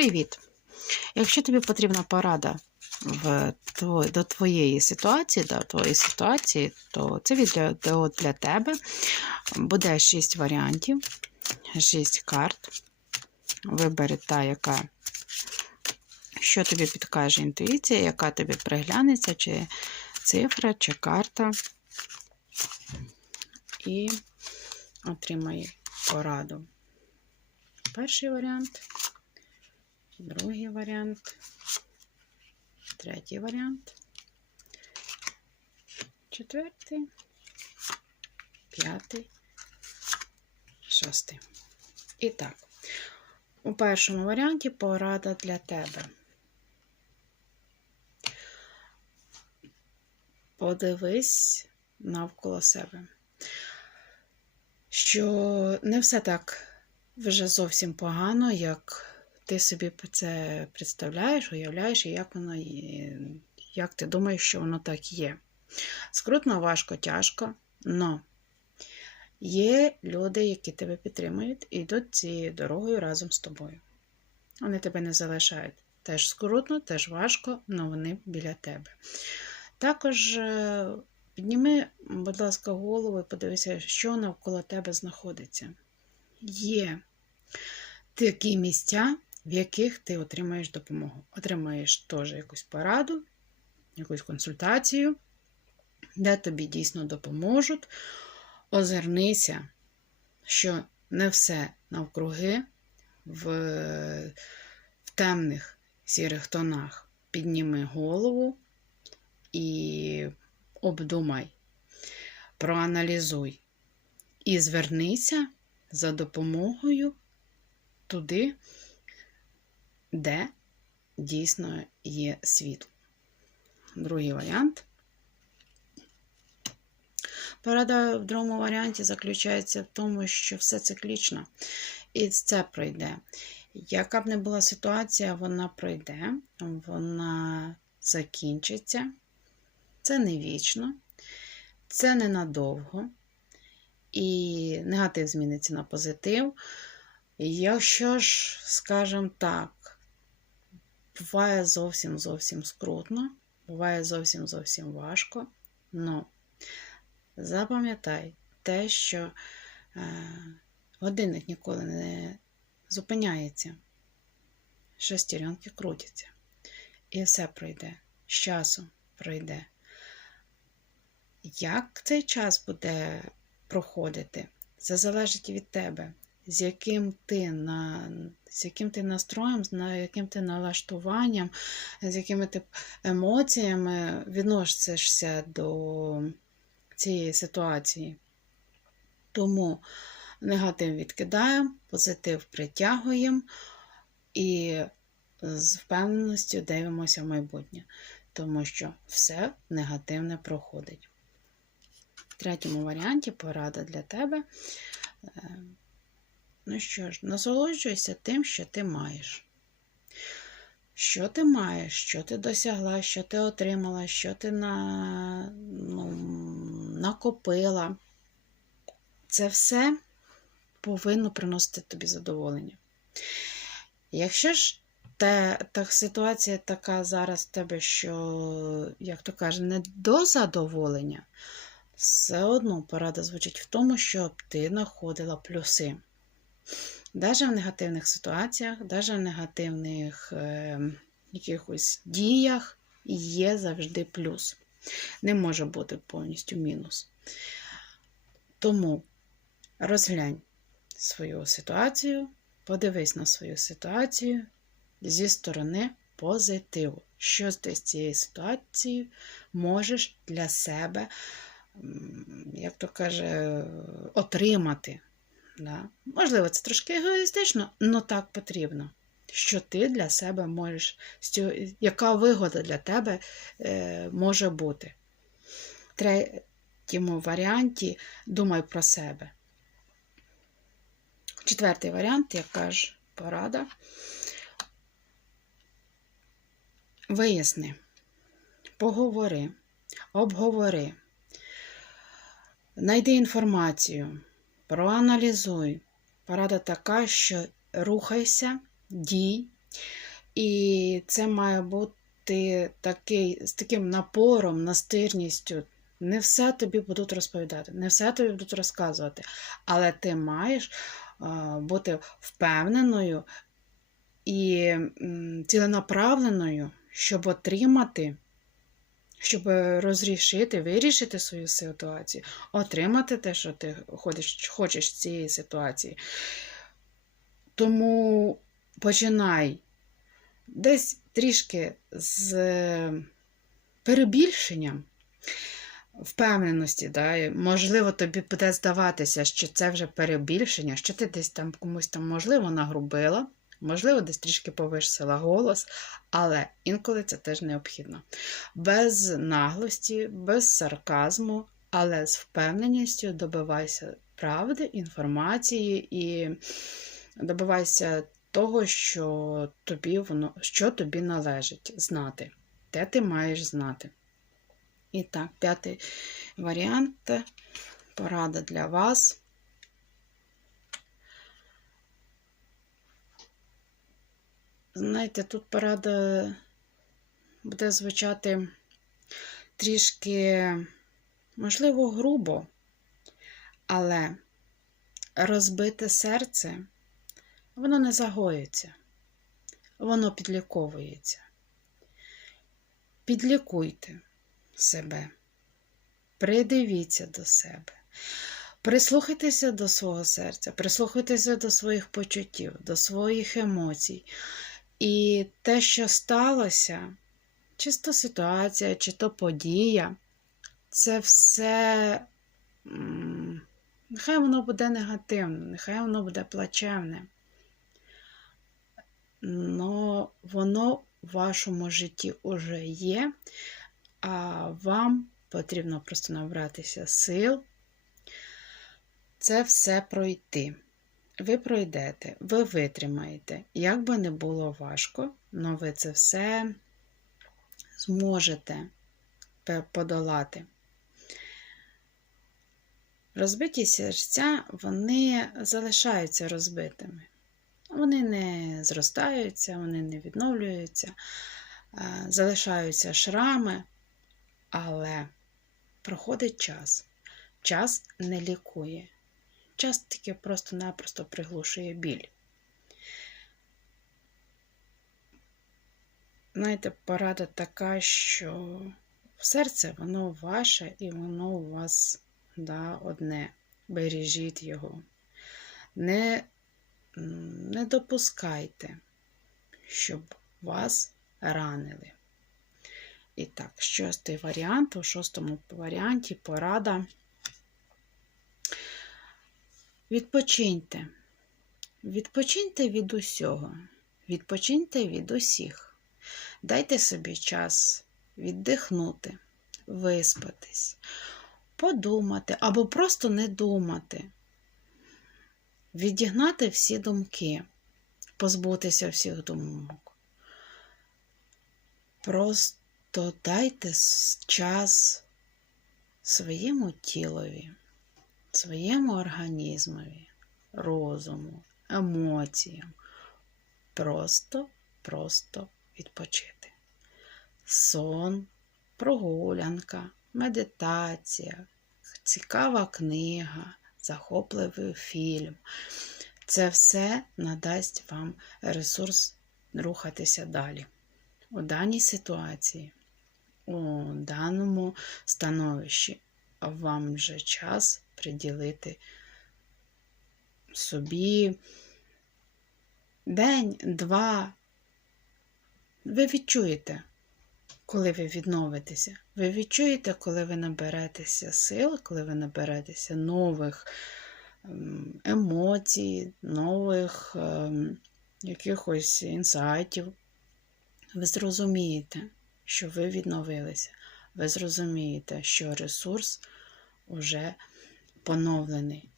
Привіт! Якщо тобі потрібна порада в, до твоєї ситуації, до твоєї ситуації, то це відео для тебе. Буде 6 варіантів, 6 карт. Вибери та, яка, що тобі підкаже інтуїція, яка тобі приглянеться, чи цифра, чи карта. І отримай пораду. Перший варіант. Другий варіант. Третій варіант. Четвертий. П'ятий. Шостий. І так, у першому варіанті порада для тебе. Подивись навколо себе. Що не все так вже зовсім погано, як ти собі це представляєш, уявляєш, і як воно як ти думаєш, що воно так є. Скрутно, важко, тяжко, але є люди, які тебе підтримують і йдуть цією дорогою разом з тобою. Вони тебе не залишають. Теж скрутно, теж важко, але вони біля тебе. Також е, підніми, будь ласка, голову і подивися, що навколо тебе знаходиться. Є такі місця, в яких ти отримаєш допомогу. Отримаєш теж якусь пораду, якусь консультацію, де тобі дійсно допоможуть. Озирнися, що не все навкруги в, в темних сірих тонах. Підніми голову і обдумай, проаналізуй і звернися за допомогою туди, де дійсно є світло. Другий варіант. Порада в другому варіанті заключається в тому, що все циклічно, і це пройде. Яка б не була ситуація, вона пройде, вона закінчиться. Це не вічно, це ненадовго, і негатив зміниться на позитив. Якщо ж, скажімо так, буває зовсім зовсім скрутно, буває зовсім зовсім важко, но запам'ятай те, що е, годинник ніколи не зупиняється, шестеренки крутяться. І все пройде, з часом пройде. Як цей час буде проходити, це залежить від тебе з яким ти на з яким ти настроєм, з яким ти налаштуванням, з якими ти емоціями відносишся до цієї ситуації. Тому негатив відкидаємо, позитив притягуємо і з впевненістю дивимося в майбутнє, тому що все негативне проходить. В третьому варіанті порада для тебе. Ну що ж, насолоджуйся тим, що ти маєш. Що ти маєш, що ти досягла, що ти отримала, що ти на, ну, накопила. Це все повинно приносити тобі задоволення. Якщо ж та ситуація така зараз в тебе, що, як то каже, не до задоволення, все одно порада звучить в тому, щоб ти знаходила плюси. Навіть в негативних ситуаціях, навіть в негативних е, якихось діях є завжди плюс. Не може бути повністю мінус. Тому розглянь свою ситуацію, подивись на свою ситуацію зі сторони позитиву. Що ти з цієї ситуації можеш для себе, як то каже, отримати. Да. Можливо, це трошки егоїстично, але так потрібно. Що ти для себе можеш, яка вигода для тебе е, може бути. Третьому варіанті думай про себе. Четвертий варіант, яка ж порада. Виясни, поговори, обговори, знайди інформацію. Проаналізуй. Порада така, що рухайся, дій, І це має бути такий, з таким напором, настирністю. Не все тобі будуть розповідати, не все тобі будуть розказувати, але ти маєш е, бути впевненою і ціленаправленою, щоб отримати, щоб розрішити, вирішити свою ситуацію, отримати те, що ти хочеш, хочеш з цієї ситуації. Тому починай десь трішки з е, перебільшенням впевненості. Да? Можливо, тобі буде здаватися, що це вже перебільшення, що ти десь там комусь там, можливо, нагрубила, можливо, десь трішки повишила голос, але інколи це теж необхідно. Без наглості, без сарказму, але з впевненістю добивайся правди, інформації і добивайся того, що тобі воно, що тобі належить знати, де ти маєш знати. І так, п'ятий варіант порада для вас. Знаєте, тут порада буде звучати трішки, можливо, грубо, але розбите серце, воно не загоїться, воно підліковується. Підлікуйте себе, придивіться до себе, прислухайтеся до свого серця, прислухайтеся до своїх почуттів, до своїх емоцій. І те, що сталося, чи то ситуація, чи то подія, це все, нехай воно буде негативне, нехай воно буде плачевне. Но воно в вашому житті вже є, а вам потрібно просто набратися сил. Це все пройти. Ви пройдете, ви витримаєте. Як би не було важко, але ви це все зможете подолати. Розбиті серця, вони залишаються розбитими. Вони не зростаються, вони не відновлюються, залишаються шрами, але проходить час. Час не лікує. Час тільки просто-напросто приглушує біль. Знаєте, порада така, що серце воно ваше і воно у вас да, одне. Бережіть його. Не, не допускайте, щоб вас ранили. І так, шостий варіант, у шостому варіанті порада. Відпочиньте. Відпочиньте від усього, відпочиньте від усіх. Дайте собі час віддихнути, виспатись, подумати або просто не думати, відігнати всі думки, позбутися всіх думок. Просто дайте час своєму тілові своєму організмові, розуму, емоціям. Просто, просто відпочити. Сон, прогулянка, медитація, цікава книга, захопливий фільм. Це все надасть вам ресурс рухатися далі. У даній ситуації, у даному становищі вам вже час приділити собі день, два. Ви відчуєте, коли ви відновитеся. Ви відчуєте, коли ви наберетеся сил, коли ви наберетеся нових ем, емоцій, нових ем, якихось інсайтів. Ви зрозумієте, що ви відновилися. Ви зрозумієте, що ресурс уже поновлений.